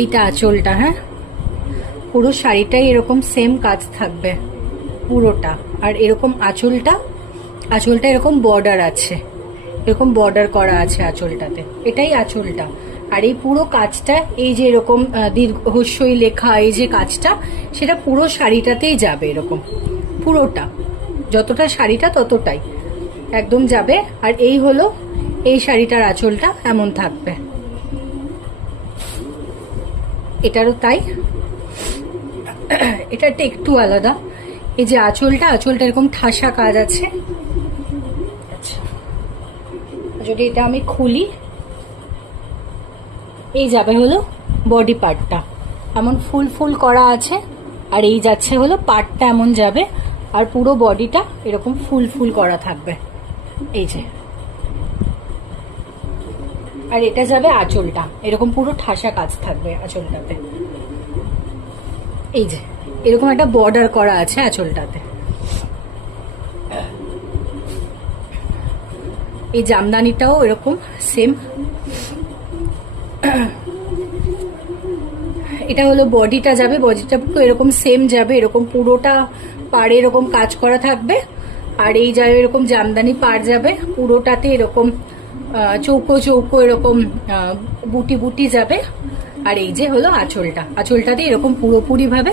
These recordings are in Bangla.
এইটা আঁচলটা, হ্যাঁ পুরো শাড়িটাই এরকম সেম কাজ থাকবে পুরোটা। আর এরকম আঁচলটা এরকম বর্ডার আছে, এরকম বর্ডার করা আছে আঁচলটাতে, এটাই আঁচলটা। আর এই পুরো কাজটা, এই যে এরকম দীর্ঘস্বই লেখা এই যে কাজটা, সেটা পুরো শাড়িটাতেই যাবে এরকম পুরোটা, যতটা শাড়িটা ততটাই একদম যাবে। আর এই হলো এই শাড়িটার আঁচলটা এমন থাকবে, এটারও তাই। এটা একটু আলাদা, এই যে আঁচলটা এরকম ঠাসা কাজ আছে। আচ্ছা, যদি এটা আমি খুলি, এই যাবে হলো বডি পার্টটা এমন ফুল ফুল করা আছে, আর এই যাচ্ছে হলো পার্টটা এমন যাবে, আর পুরো বডিটা এরকম ফুল ফুল করা থাকবে এই যে। আর এটা যাবে আঁচলটা, এরকম পুরো ঠাসা কাজ থাকবে আঁচলটাতে, এই যে এরকম একটা বর্ডার করা আছে আঁচলটাতে। এই জামদানিটাও এরকম সেম। এটা হলো বডিটা যাবে, বডিটা পুরো এরকম সেম যাবে, এরকম পুরোটা পাড়ে এরকম কাজ করা থাকবে। আর এই যাবে এরকম জামদানি পাড় যাবে পুরোটাতে, এরকম চৌকো চৌকো এরকম বুটি বুটি যাবে। আর এই যে হলো আঁচলটাতে এরকম পুরোপুরি ভাবে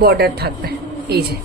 বর্ডার থাকবে এই যে।